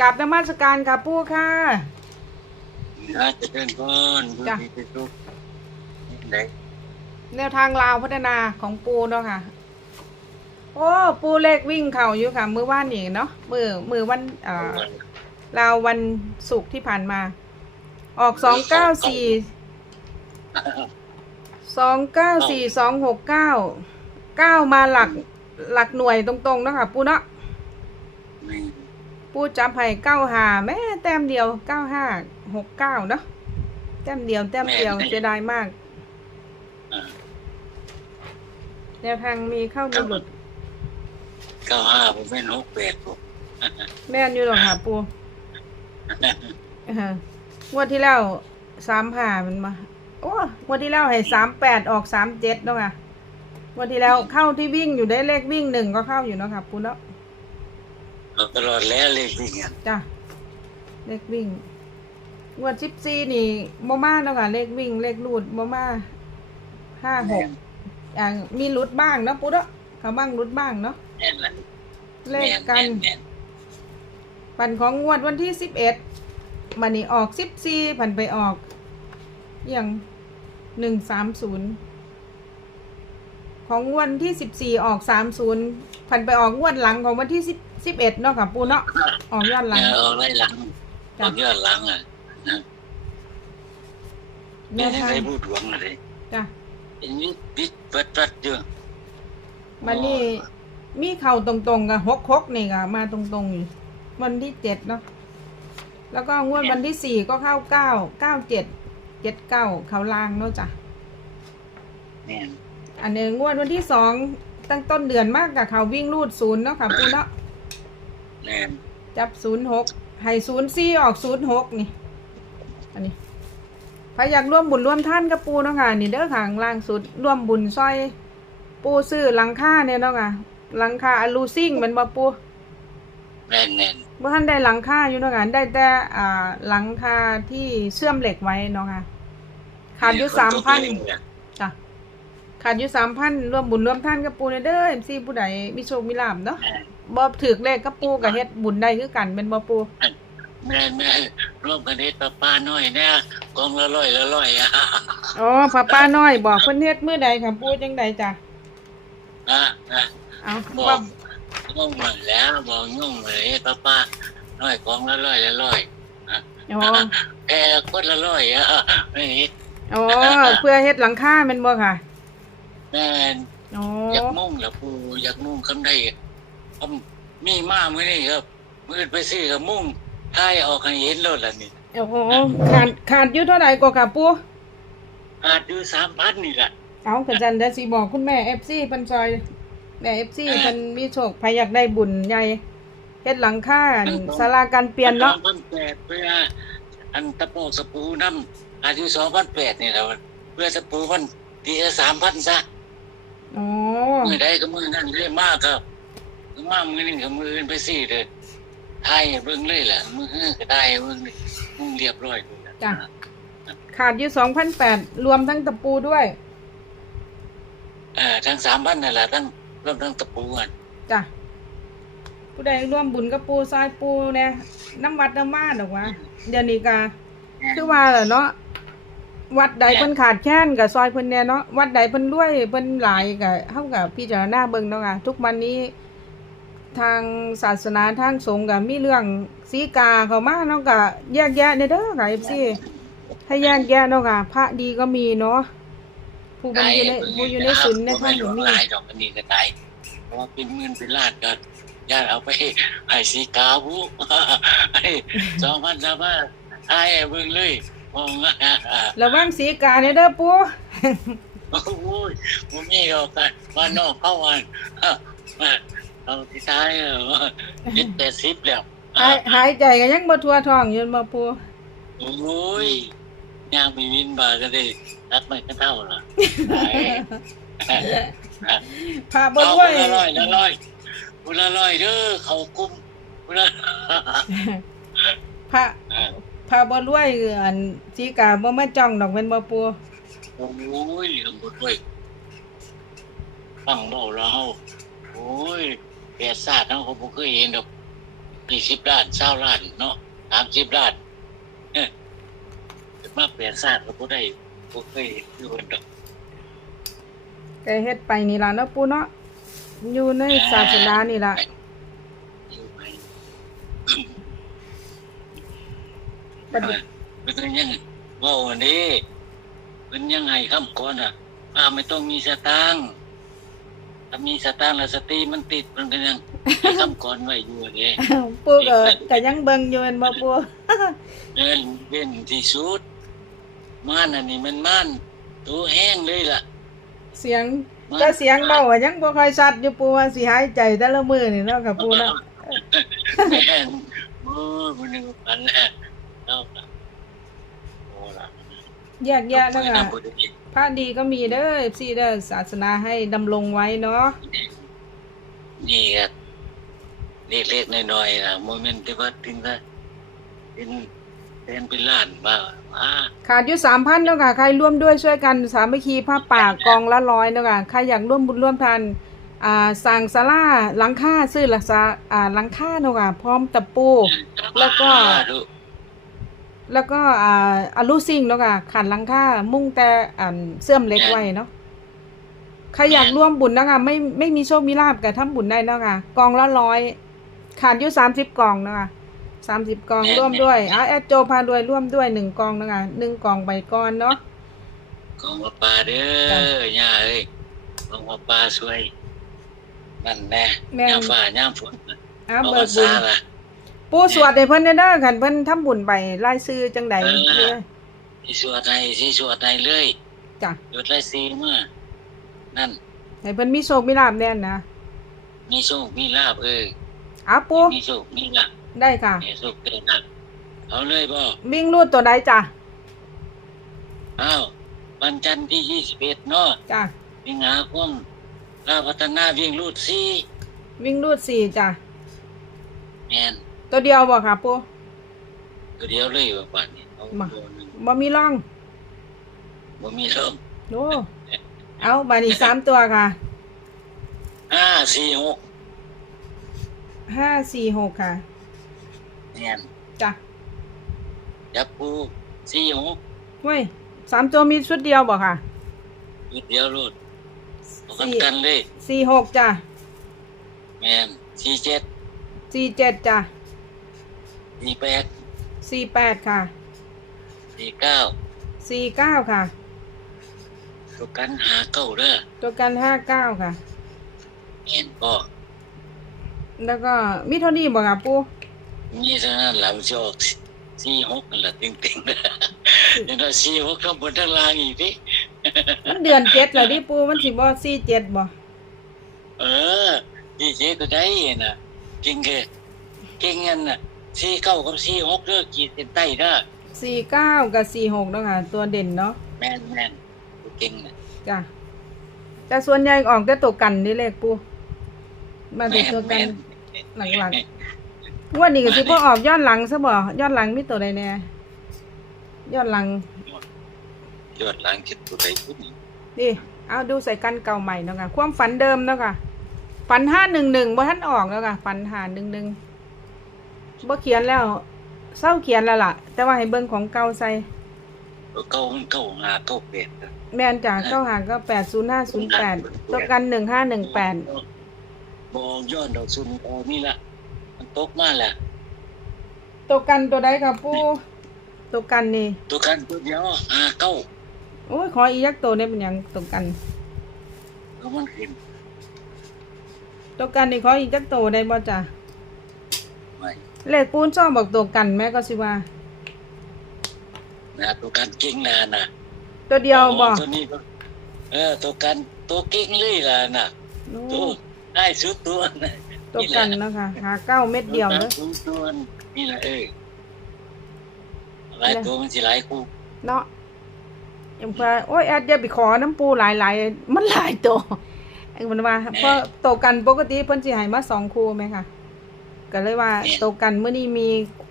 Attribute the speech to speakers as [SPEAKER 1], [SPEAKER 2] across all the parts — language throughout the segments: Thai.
[SPEAKER 1] กราบนมัสการค่ะปู่ค่ะ
[SPEAKER 2] อาจะเป็นคน
[SPEAKER 1] จ้ะ
[SPEAKER 2] ที่เป็นทุกไหน
[SPEAKER 1] แนวทางลาวพัฒนาของปูเนาะค่ะ โอ้ปูเลขวิ่งเข่าอยู่ค่ะ มือว่านนี่เนาะมือมือวันอ่าลาววันศุกร์ที่ผ่านมา ออกสองเก้าสี่สองเก้าสี่สองหกเก้าเก้ามาหลักหลักหน่วยตรงๆเนาะค่ะ ปูเนาะ
[SPEAKER 2] นี่
[SPEAKER 1] ปูจับให้เก้าหาแม่แต้มเดียวเก้าห้าหกเก้าเนาะแต้มเดียวแต้มเดียวเสียดายมาก
[SPEAKER 2] อ่า
[SPEAKER 1] แนวทางมีเข้ามีหลุด
[SPEAKER 2] เก้าห้าผมเป็นหกแปดผม
[SPEAKER 1] แม่นอยู่หรอกค่ะปูเอองวดที่แล้วสามผ่ามันมา โอ้งวดที่แล้วให้สามแปดออกสามเจ็ดเนาะค่ะงวดที่แล้วเข้าที่วิ่งอยู่ได้เลขวิ่งหนึ่งก็เข้าอยู่เนาะค่ะปูเนาะ
[SPEAKER 2] เอาตลอดแล้วเลขวิ่งอะ
[SPEAKER 1] จ้ะเลขวิ่งงวดสิบสี่นี่โมมาเนาะค่ะเลขวิ่งเลขรูดโมมาห้าหกอ่ามีรุดบ้างเนาะปูเนาะเขาบ้างรุดบ้างเนาะ
[SPEAKER 2] แม่นละ
[SPEAKER 1] เลขกัน
[SPEAKER 2] แม่น
[SPEAKER 1] ปันของงวดวันที่สิบเอ็ดมันนี่ออกสิบสี่ผันไปออกอหย่างหนึ่งสามศูนย์ของงวดที่สิบสี่ออกสามศูนย์ผันไปออกงวดหลังของวันที่สิบ สิบเอ็ดเนาะค่ะปูเนาะออกย้อนหลัง
[SPEAKER 2] เออเอาไล่หลัง
[SPEAKER 1] จ้ะ
[SPEAKER 2] เอายอดหลังอะนะ
[SPEAKER 1] แน
[SPEAKER 2] แม่
[SPEAKER 1] ว
[SPEAKER 2] ให้
[SPEAKER 1] ทาง
[SPEAKER 2] ใครพูดหวงอะไร
[SPEAKER 1] จ้ะ
[SPEAKER 2] เป็นนิดปิดปัดปัดเยอะ
[SPEAKER 1] มันนี่มีเข่าตรงๆกับฮกฮกนี่ค่ะมาตรงๆอยู่วันที่เจ็ดเนาะแล้วก็งวดวันที่สี่ก็เข้าเก้าเก้าเจ็ดเจ็ดเก้าเขาลางเนาะจ้ะ
[SPEAKER 2] แม่น
[SPEAKER 1] อันหนึ่งงวดวันที่สองตั้งต้นเดือนมากกับเขาวิ่งรูดศูนย์เนาะค่ะปูเนาะ
[SPEAKER 2] แม่น
[SPEAKER 1] จับศูนย์หกให้ศูนย์สี่ออกศูนย์หกนี่ อันนี้ใครอยากร่วมบุญร่วมท่านกับปูเนาะค่ะ นี่เด้อค่ะข้างล่างสุดร่วมบุญซอย ปูซื้อหลังคาเนี่ยเนาะค่ะหลังคาอลูซิ่งแมันบ่ปู
[SPEAKER 2] แม่นแม่น
[SPEAKER 1] บ่ทันได้หลังคาอยู่เนาะค่ะได้แต่อ่าหลังคาที่เชื่อมเหล็กไว้เนาะค่ะขาดอยู่สามพันจ้ะขาดอยู่สามพันรวมบุญรวมท่านกับปูเนเด้อเอ็มซีผู้ใดมีโชคมีลาบเนาะ บ่ถือเลขกับปูกับเฮ็ดบุญได้คือกันเป็นบ่ปู
[SPEAKER 2] แม่นแม่นร่วมกันเด็ดป้าป้าน้อยเนี่ยกองละร้อยละร้อยอะ
[SPEAKER 1] อ๋อป้าป้าน้อยบอกเพิ่นเฮ็ดมื้อใดค่ะปูจังใดจ้ะ
[SPEAKER 2] อะอะ
[SPEAKER 1] เอา
[SPEAKER 2] บอ
[SPEAKER 1] ว่าก
[SPEAKER 2] ง่งหมดแล้วบอกง่งเลยป้าป้าน้อยกองละร้อยละร้อย
[SPEAKER 1] อ๋อ
[SPEAKER 2] แพรคนละร้อยอะไม่เห็น
[SPEAKER 1] อ๋อเพื่อเฮ็ดหลังคาแม่นบ่ค่ะ
[SPEAKER 2] แม่น
[SPEAKER 1] อ๋อ
[SPEAKER 2] อยากมุ่งละปูอยากมุ่งคำใด ผมมีมากมื้อนี้ครับมื้อไปซื้อกับมุ่งท้ายออกให้เห็นรถล่ะนี่
[SPEAKER 1] โอ้โหขาดขาดอยู่เท่าใดก็ค่ะปู
[SPEAKER 2] อาจอยู่3,000นี่ล่ะ
[SPEAKER 1] เอากันจันเดี๋ยวสิบอกคุณแม่ FC เพิ่นซอยแม่ FC เพิ่นมีโชคใครอยากได้บุญใหญ่เฮ็ดหลังคาอั่นศาลาการเปลี่ยนเนาะ
[SPEAKER 2] 2,800เพื่ออันตะโปกสปูน้ำอายุ2,800นี่แหละเพื่อสปูมันตีละ3,000ซะ
[SPEAKER 1] อ๋อ
[SPEAKER 2] มือใดก็มือนั่นเลยมากครับ มากมือนี่ก็มืออื่นไปสิเลยไทยเบิ่งเลยแหละมือฮื้อก็ได้เบิ่งเลยมึงเรียบร้อยเลยนะ
[SPEAKER 1] จ้ะ ขาดอยู่สองพันแปดรวมทั้งตะปูด้วย
[SPEAKER 2] เออทั้งสามพันนั่นแหละทั้งรวมทั้งตะปูอะ
[SPEAKER 1] จ้ะ ผู้ใดร่วมบุญกับปูซอยปูเนี่ยน้ำวัดน้ำมาดอกวะเดี๋ยวนี้กาคือว่าแหละเนาะวัดใดเพิ่นขาดแคลนกับซอยเพิ่นเนี่ยเนาะวัดใดเพิ่นรวยเพิ่นหลายกับเฮากับพี่จารณาเบิ่งเนาะค่ะทุกวันนี้ ทางศาสนาทางสงฆ์ก็มีเรื่องสีกาเข้ามาเนาะก็แยกแยะในเด้อค่ะ FC ให้แยกแยะเนาะค่ะพระดีก็มีเนาะผู้มันอยู่ในผู้อยู่ในศีลในธรรม
[SPEAKER 2] หล
[SPEAKER 1] ก็
[SPEAKER 2] วง
[SPEAKER 1] มี
[SPEAKER 2] หลายดอกอันนี้ก็ได้เพราะว่าเป็นหมื่นเป็นล้านก็ญาติเอาไปให้สีกาบุไอ้สองพันสามพันไทยเบิ่งเลยมองอะ
[SPEAKER 1] ระวังสีกาเนี่ยเด้อปู
[SPEAKER 2] โอ้ยผมมีออกกันมานอกเข้าวันมา เอาที่ท้ายเออยึดแต่สิบแล้ว
[SPEAKER 1] หายหายใจก็ยังบ่ทั่วท้องอยืนบ่ปู
[SPEAKER 2] โอ้ยย่างมีวินบาก็ได้รักไม่กันเท่าล่ะ
[SPEAKER 1] พาบ่
[SPEAKER 2] เอา
[SPEAKER 1] ด้วย
[SPEAKER 2] ละร้อยละร้อยคนละร้อยเด้อเขากุ้มคนละ
[SPEAKER 1] พระพาบ่รวยอันสีกาบ่มาจ้องดอกแม่นบ่ปู
[SPEAKER 2] โอ้ยเหลืองหมดเลยฟังเบาเราโอ้ย แกศาสตร์เขาเขาบ่เคยเห็นดอกยี่สิบล้านเศร้าล้านเนาะสามสิบล้านเอ้อมาเปลี่ยนสร้างก็บ่ได้บ่เคยเห็นอยู่ดอก
[SPEAKER 1] แกเฮ็ดไปนี่ล่ะเนาะปูเนาะอยู่ในศาสนานี่ล่ะ
[SPEAKER 2] อยู่ไป
[SPEAKER 1] ปฏิ
[SPEAKER 2] เป็นยังเว่าวันนี้เป็นยังไงคำก่อนอะป้าไม่ต้องมีสตางค์ ถ้ามีสตางค์แล้วสติมันติดมันก็ยังมีคำก่อนไว้อยู่นี่
[SPEAKER 1] ปูก็ก็ยังเบิ่งอยู่แม่นบ่ปู
[SPEAKER 2] เดินเว้นที่สุดม่านอันนี้มันม่านตัวแห้งเลยล่ะ
[SPEAKER 1] เสียงก็เสียงเบาอะยังบ่ค่อยชัดอยู่ปูว่าสิหายใจแต่ละมื้อนี่เนาะกับปูเนาะ
[SPEAKER 2] แม่นโอ้ยมันนึกว่าอันแหละเอาล่ะโอ้ล่ะ
[SPEAKER 1] แยกแยะเนาะค่ะ
[SPEAKER 2] บ่ได้
[SPEAKER 1] พระดีก็มีเด้อ FC เด้อศาสนาให้ดำรงไว้เนาะ
[SPEAKER 2] นี่ครับเล็กๆน้อยๆนะโมเมนต์ที่ว่าถึงก็เป็นเป็นเป็นล้านบ้าว่า
[SPEAKER 1] ขาดอยู่3,000เนาะค่ะ ใครร่วมด้วยช่วยกันสามัคคีผ้าป่ากองละร้อยเนาะค่ะ ใครอยากร่วมบุญร่วมทานอ่าสั่งศาลาหลังคาซื้อหลักษาอ่าหลังคาเนาะค่ะ พร้อมตะปู แล้วก็
[SPEAKER 2] ดู
[SPEAKER 1] แล้วก็อ่าอาลูซิงเนาะค่ะขันหลังคามุ่งแต่อ่าเสื่อมเล็กไว้เนาะใครอยากร่วมบุญเนาะคะไม่ไม่มีโชคมีลาบกับทำบุญได้เนาะค่ะกองละร้อยขาดอยู่สามสิบกองเนาะค่ะสามสิบกองร่วมด้วยอะแอดโจพาด้วยร่วมด้วยหนึ่งกองเนาะค่ะหนึ่งกองใบก้อนเนาะ
[SPEAKER 2] ของว่าปลาเด้อย่าเอ้ยของว่าปลาสวยนั่นแน่
[SPEAKER 1] แม่น
[SPEAKER 2] ย่ามฟ้าย่ามฝน
[SPEAKER 1] อะ
[SPEAKER 2] เอา
[SPEAKER 1] เบิ
[SPEAKER 2] ภาก
[SPEAKER 1] บุ
[SPEAKER 2] ษา
[SPEAKER 1] ญ
[SPEAKER 2] ล่ะ
[SPEAKER 1] ปูสวดให้เพิ่นเด้อคันเพิ่นทำบุญไปไล่ซื้อจังใด
[SPEAKER 2] เออ
[SPEAKER 1] เด้อ
[SPEAKER 2] ที่สวดไทยที่สวดไทยเลย
[SPEAKER 1] จ้ะ
[SPEAKER 2] หยุดไรซีเมื่อนั่น
[SPEAKER 1] ให้เพิ่นมีโชคมีลาบแน่นนะ
[SPEAKER 2] มีโชคมีลาบเอ้ย
[SPEAKER 1] อะปู
[SPEAKER 2] มีโชคมีลาบ
[SPEAKER 1] ได้ค่ะ
[SPEAKER 2] มีโชคได้ลาบเอาเลยบ่
[SPEAKER 1] วิ่งรูดตัวใดจ้ะ
[SPEAKER 2] อ้าววันจันทร์ที่ยี่สิบเอ็ดเนาะ
[SPEAKER 1] จ้ะ
[SPEAKER 2] สิงหาคมลาวพัฒนาวิ่งรูดสี่
[SPEAKER 1] วิ่งรูดสี่จ้ะ
[SPEAKER 2] แมน
[SPEAKER 1] ตัวเดียวบ่ค่ะปู
[SPEAKER 2] ตัวเดียวเลยว่าป่านนี้เอา
[SPEAKER 1] มา
[SPEAKER 2] ตัวหนึง
[SPEAKER 1] บ่มีร่อง
[SPEAKER 2] บ่มีเริ่ม
[SPEAKER 1] โอ้เอาบานี้สามตัวค่ะ
[SPEAKER 2] ห้าสี่หก
[SPEAKER 1] ห้าสี่หกค่ะ
[SPEAKER 2] แมน
[SPEAKER 1] จ้ะ
[SPEAKER 2] จับปูสี่หก
[SPEAKER 1] เว้ยสามตัวมีชุดเดียวบ่ค่ะ
[SPEAKER 2] ตัวเดียวรูดเอากัน
[SPEAKER 1] สี่
[SPEAKER 2] กันเลย
[SPEAKER 1] สี่หกจ้ะ
[SPEAKER 2] แมนสี่เจ็ด
[SPEAKER 1] สี่เจ็ดจ้ะ
[SPEAKER 2] สี่แปด
[SPEAKER 1] สี่แปดค่ะ
[SPEAKER 2] สี่เก้า
[SPEAKER 1] สี่เก้าค่ะ
[SPEAKER 2] ตัวกันหาเก้าเด้อ
[SPEAKER 1] ตัวกันห้าเก้าค่ะ
[SPEAKER 2] แมนก็
[SPEAKER 1] แล้วก็มีเท่านี้บ่ค่ะปู
[SPEAKER 2] มีเท่านั้นหลังจะออกสี่หกนั่นแหละติงติงๆเด้อเดี๋ยวเราสี่หกข้างบนข้างล่างอีกดิ
[SPEAKER 1] มันเดือนเจ็ดแล้วดิปูมันสิบ่สี่เจ็ดบ่
[SPEAKER 2] เออดีเจก็ได้น่ะจริงเกเก่งงันน่ะ สี่เก้ากับสี่หกเด้อขีดเส้นใต้เด้อ
[SPEAKER 1] สี่เก้ากับสี่หกเนาะค่ะ ตัวเด่นเนาะ
[SPEAKER 2] แม่นแม่นเก่งน่ะ
[SPEAKER 1] จ้ะแต่ส่วนใหญ่ออกแต่ตัวกันนี่เลขปูมาแต่ตัวกันหลักๆงวดนี้ก็สิบ่ออกย้อนหลังซะบ่ย้อนหลังมีตัวใดแน่ย้อนหลัง
[SPEAKER 2] ยอดหลังคิดตัวใดพุ่น
[SPEAKER 1] นี่เอาดูใส่กันเก่าใหม่เนาะค่ะความฝันเดิมเนาะค่ะฝันห้าหนึ่งหนึ่งบ่ทันออกแล้วค่ะฝันหาหนึ่งหนึ่ง บ่เขียนแล้วเศร้าเขียนแล้วล่ะ แต่ว่าให้เบิ่งของเก่าใส่
[SPEAKER 2] ตัวเก้ามันเก้าหาเก้าเป็ดน่ะ
[SPEAKER 1] แม่นจ้ะเก้าหาก็แปดศูนย์ห้าศูนย์แปดตัวกันหนึ่งห้าหนึ่งแปด
[SPEAKER 2] บอกย้อนดอกซุนออกนี่ล่ะมันตกมาแหละ
[SPEAKER 1] ตัวกันตัวใดค่ะปูตัวกันนี่
[SPEAKER 2] ตัวกันตัวเดียวหาเก้า
[SPEAKER 1] โอ้ยขออีกยักตัวนี่เป็นหยังตัวกัน
[SPEAKER 2] แล้วมันขึ้น
[SPEAKER 1] ตัวกันนี่ขออีกจักตัวได้บ่จ้ะ
[SPEAKER 2] ไม่
[SPEAKER 1] เลขปูนชอบบอกตัวกันแม่ก็สิว่า
[SPEAKER 2] นะตัวกันเก่งนานน่ะ
[SPEAKER 1] ตัวเดียวบ่
[SPEAKER 2] ตัวนี้ก็เออตัวกันตัวเก่งเลยล่ะน่ะ
[SPEAKER 1] โอ้
[SPEAKER 2] ตัวได้สุดตัวน่ะ
[SPEAKER 1] ตัวกันเนาะคะหาเก้าเม็ดเดียวเนาะ
[SPEAKER 2] ตัวตัวนี่แหละเออหลายตัวมันสิหลายคู่
[SPEAKER 1] เนาะยังว่าโอ้ยแอดอย่าไปขอน้ำปูหลายๆมันหลายตัวไอ้มันว่าเพราะตัวกันปกติเพิ่นสิให้มาสองคู่ไหมคะ ก็เลยว่าตัวกันมื้อนี้มี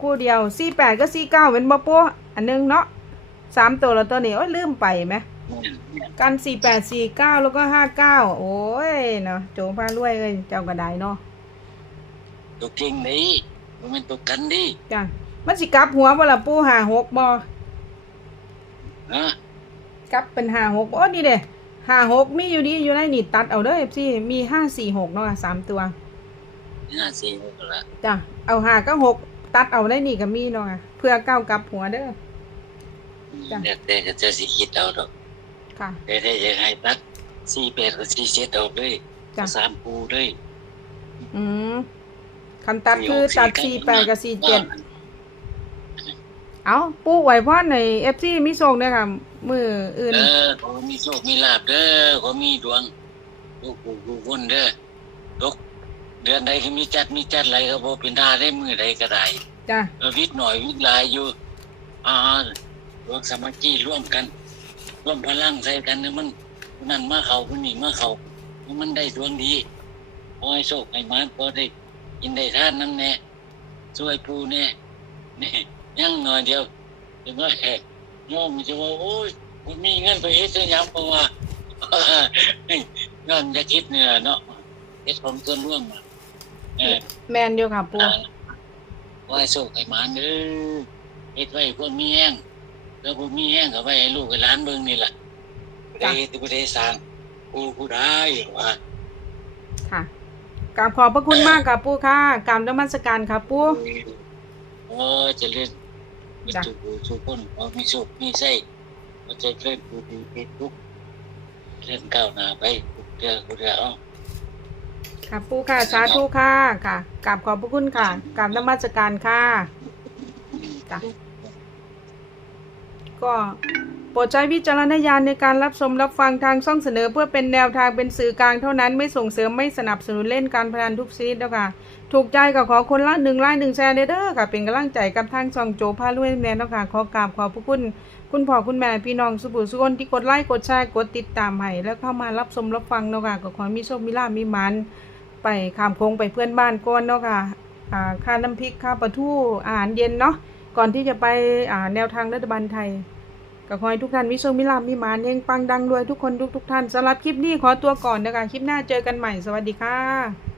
[SPEAKER 1] คู่เดียว48ก็49เป็นบ่ปูอันหนึงเนาะสามตัวแล้วตัวนี้โอ้ยลืมไปไหม
[SPEAKER 2] เนี่ย
[SPEAKER 1] กัน48 49แล้วก็59โอ้ยเนาะโจพารวยเอ้ยเจ้าก็ได้เนาะ
[SPEAKER 2] ตัวเก่งนี่บ่แม่นตัวกันดิ
[SPEAKER 1] จ้ะมันสิกลับหัวบ่ล่ะปูหาหกบ่
[SPEAKER 2] ฮะ
[SPEAKER 1] กลับเป็นหาหกโอ้นี่เด้หาหกมีอยู่ดีอยู่ในนี่ตัดเอาเด้อ FC มีห้าสี่หกเนาะสามตัว
[SPEAKER 2] ห้าสี่หกละ
[SPEAKER 1] จ้ะเอาหาก็หกตัดเอาได้นี่ก็มีเนาะเพื่อก้าวกลับหัวเด้อจ้ะ
[SPEAKER 2] แต่แต่ก็จะสิคิดเอาดอก
[SPEAKER 1] ค่ะ
[SPEAKER 2] แต่ถ้าอยากให้ตัดสี่แปดกับสี่เจ็ดออกเลย
[SPEAKER 1] จ้ะ
[SPEAKER 2] สามคูเลย
[SPEAKER 1] อืมคันตัดคือตัดสี่แปดกับสี่เจ็ดเอาปูไหวพรในเอฟซีมีส่งเด้อค่ะ มืออื่น
[SPEAKER 2] เด้อขอมีโชคมีลาบเด้อขอมีดวงลูกผู้ลูกคนเด้อตก เดือนใดก็มีจัดมีจัดไหลก็บ่เป็นท่าได้มือใดก็ได้
[SPEAKER 1] จ้ะ
[SPEAKER 2] เออวิทย์หน่อยวิทย์หลายอยู่ อ่ารวมสามัคคีร่วมกัน ร่วมพลังใส่กันเนี่ยมันนั่นมาเขาคนนี้มาเขามันได้ดวงดีขอให้โชคให้มานพอได้กินได้ทานนั่นแน่ช่วยปูแน่นี่ยังหน่อยเดียวถึงว่าแหกโยมมันจะว่าโอ้ยผมมีเงินไปเฮ็ดเสียหยังเพราะว่าเงินจะคิดเนี่ยเนาะเฮ็ดของส่วนร่วมอะ เออ
[SPEAKER 1] แมนอยู่ค่ะปู
[SPEAKER 2] อ่าขอให้โชคให้หมานเด้อเฮ็ดไว้พวกมีแห้งแล้วพวกมีแห้งก็ไว้ให้ลูกให้หลานเบิ่งนี่ล่ะบ่ได้เฮ็ดบ่ได้สร้างกูกูได้ว่า
[SPEAKER 1] ค่ะกราบขอบพระคุณมากค่ะปูค่ะกราบนมัสการค่ะปู
[SPEAKER 2] เออเจะเล่น
[SPEAKER 1] จ้ะ
[SPEAKER 2] จุกูทุกคนขอมีโชคมีไส้ขอใจเล่นกูดีเป็นทุกเล่นก้าวหน้าไปทุกเดือกูเดือเอา
[SPEAKER 1] ค่ะปูค่ะสาธุค่ะค่ะกราบขอบพระคุณค่ะกราบนมัสการค่ะจ้ะก็โปรดใช้วิจารณญาณในการรับชมรับฟังทางช่องเสนอ เพื่อเป็นแนวทางเป็นสื่อกลางเท่านั้นไม่ส่งเสริมไม่สนับสนุนเล่นการพนันทุกชนิดแล้วค่ะ ถูกใจก็ขอคนละหนึ่งไลค์หนึ่งแชร์เด้อค่ะ เป็นกำลังใจกับทางช่องโจพาลุยแมนแล้วค่ะขอกราบขอบพระคุณ คุณพ่อคุณแม่พี่น้องสุบุสุคนที่กดไลค์กดแชร์กดติดตามให้แล้วเข้ามารับชมรับฟังเนาะค่ะก็ขอมีโชคมีลาภมีมัน ไปขามโค้งไปเพื่อนบ้านก่อนเนาะค่ะอ่าค่าน้ำพริกค่าปลาทูอาหารเย็นเนาะก่อนที่จะไปอ่าแนวทางรัฐบาลไทยก็ขอให้ทุกท่านมิโชคมีลามมีหมานเฮงปังดังรวยทุกคนทุกทุกท่านสำหรับคลิปนี้ขอตัวก่อนนะคะคลิปหน้าเจอกันใหม่สวัสดีค่ะ